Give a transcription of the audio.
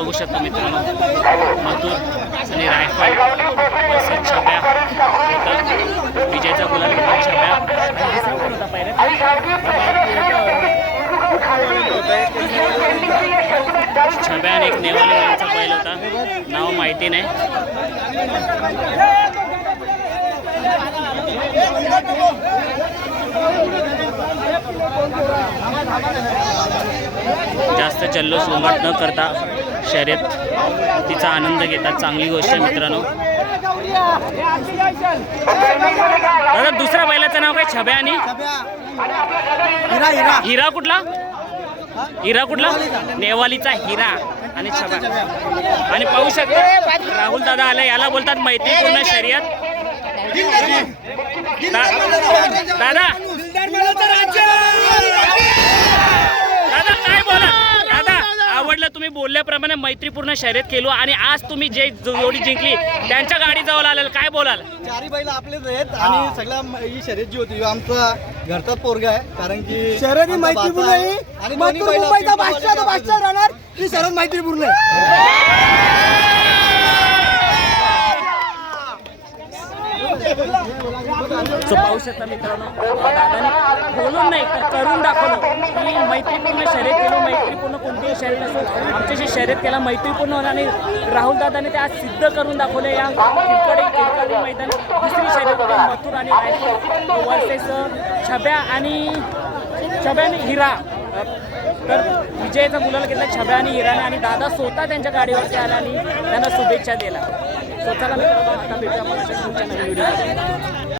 बघू शकता मित्रांनो. मधुर आणि रायफल तसेच छब्या होता विजयचा गुलाल घेतला छब्या. आणि दुसरा कोण होता पायऱ्यात आणि एक नेवालेवाल्याचा बैल होता. नाव माहिती नाही. जास्त जल्लोष उमट न करता शर्यत. तिचा आनंद घेतात. चांगली गोष्ट आहे मित्रांनो. दादा दुसऱ्या बैलाचं नाव काय? छब्या आणि? हिरा कुठला? हिरा कुठला? नेवालीचा हिरा आणि छब्या. आणि पाहू शकता राहुल दादा आले याला बोलतात मैत्रीपूर्ण शर्यत. दादा काय बोला दादा आवडलं तुम्ही बोलल्याप्रमाणे मैत्रीपूर्ण शर्यत केलो आणि आज तुम्ही जे जोडी जिंकली त्यांच्या गाडी जवळ आलेलं काय बोलाल? चारी बैल आपलेच आहेत आणि सगळ्या ही शर्यत जी होती ह्यो आमचा घरचाच पोरगा आहे कारण की शर्यती आमचा मैत्रीपूर्ण आहे. आणि दोन्ही मथुर बैल मुंबईचा आपली बादशाह तो बादशाह राहणार ही शरद मैत्रीपूर्ण आहे. सो पाहू शकता मित्रांनो दादाने बोलून नाही तर करून दाखवलं. की मैत्रीपूर्ण शर्यत केलं मैत्रीपूर्ण कोणतीही शर्यत असो आमच्याशी शर्यत केला मैत्रीपूर्ण होणार आणि राहुल दादाने ते आज सिद्ध करून दाखवलं या किरकडे किरकडे मैदान. दुसरी शर्यत मथुर आणि रायफल. वर्सेस छब्या आणि छब्या आणि हिरा. तर विजयाचा मुलाला घेतला छब्या आणि हिराने आणि दादा स्वतः त्यांच्या गाडीवरती आला आणि त्यांना शुभेच्छा दिला स्वतःला